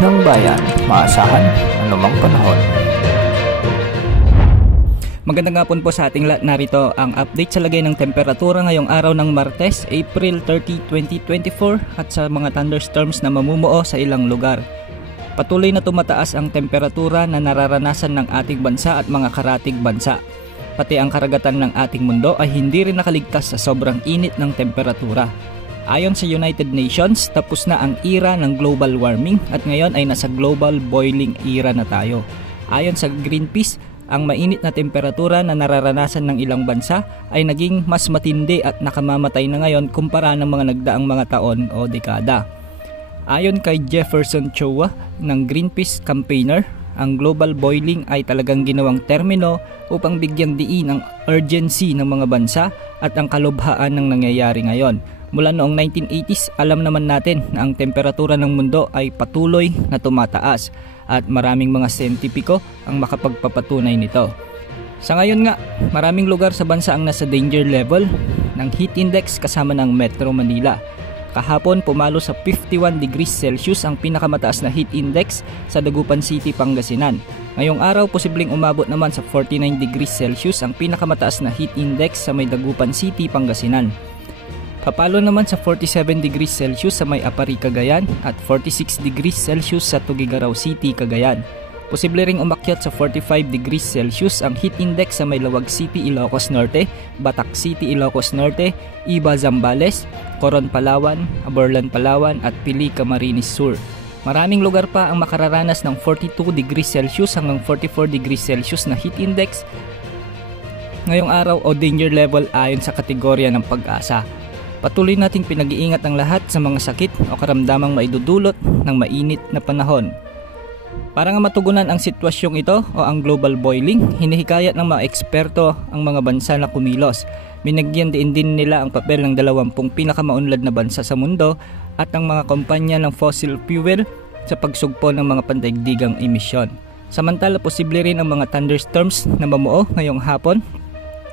ng bayan, maasahan anumang panahon. Magandang hapon po sa ating lahat. Narito ang update sa lagay ng temperatura ngayong araw ng Martes, April 30, 2024 at sa mga thunderstorms na mamumuo sa ilang lugar. Patuloy na tumataas ang temperatura na nararanasan ng ating bansa at mga karatig bansa. Pati ang karagatan ng ating mundo ay hindi rin nakaligtas sa sobrang init ng temperatura. Ayon sa United Nations, tapos na ang era ng global warming at ngayon ay nasa global boiling era na tayo. Ayon sa Greenpeace, ang mainit na temperatura na nararanasan ng ilang bansa ay naging mas matindi at nakamamatay na ngayon kumpara ng mga nagdaang mga taon o dekada. Ayon kay Jefferson Chowa ng Greenpeace campaigner, ang global boiling ay talagang ginawang termino upang bigyang diin ang urgency ng mga bansa at ang kalubhaan ng nangyayari ngayon. Mula noong 1980s, alam naman natin na ang temperatura ng mundo ay patuloy na tumataas at maraming mga siyentipiko ang makapagpapatunay nito. Sa ngayon nga, maraming lugar sa bansa ang nasa danger level ng heat index kasama ng Metro Manila. Kahapon pumalo sa 51 degrees Celsius ang pinakamataas na heat index sa Dagupan City, Pangasinan. Ngayong araw, posibleng umabot naman sa 49 degrees Celsius ang pinakamataas na heat index sa may Dagupan City, Pangasinan. Papalo naman sa 47 degrees Celsius sa may Apari, Cagayan at 46 degrees Celsius sa Tuguegarao City, Cagayan. Posible ring umakyat sa 45 degrees Celsius ang heat index sa may Lawag City, Ilocos Norte, Batac City, Ilocos Norte, Iba, Zambales, Coron, Palawan, Aborlan, Palawan at Pili, Camarines Sur. Maraming lugar pa ang makararanas ng 42 degrees Celsius hanggang 44 degrees Celsius na heat index ngayong araw o danger level ayon sa kategorya ng Pag-asa. Patuloy nating pinag-iingat ang lahat sa mga sakit o karamdamang maidudulot ng mainit na panahon. Para nga matugunan ang sitwasyong ito o ang global boiling, hinihikayat ng mga eksperto ang mga bansa na kumilos. Binigyan din nila ang papel ng 20 pinakamaunlad na bansa sa mundo at ang mga kumpanya ng fossil fuel sa pagsugpo ng mga pandaigdigang emisyon. Samantala, posible rin ang mga thunderstorms na mamuo ngayong hapon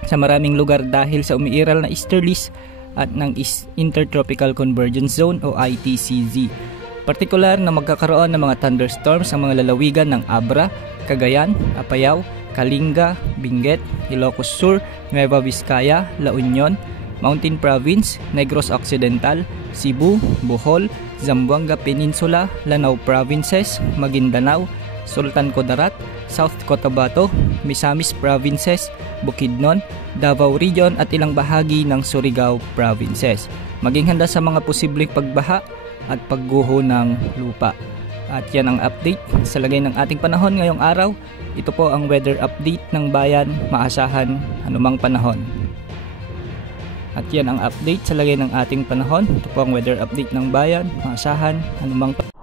sa maraming lugar dahil sa umiiral na easterlies at ng Intertropical Convergence Zone o ITCZ. Partikular na magkakaroon ng mga thunderstorms sa mga lalawigan ng Abra, Cagayan, Apayao, Kalinga, Benguet, Ilocos Sur, Nueva Vizcaya, La Union, Mountain Province, Negros Occidental, Cebu, Bohol, Zamboanga Peninsula, Lanao Provinces, Maguindanao, Sultan Kudarat, South Cotabato, Misamis Provinces, Bukidnon, Davao Region at ilang bahagi ng Surigao Provinces. Maging handa sa mga posibleng pagbaha at pagguho ng lupa. At yan ang update sa lagay ng ating panahon ngayong araw. Ito po ang weather update ng bayan, maasahan anumang panahon. At yan ang update sa lagay ng ating panahon. Ito po ang weather update ng bayan, maasahan anumang panahon.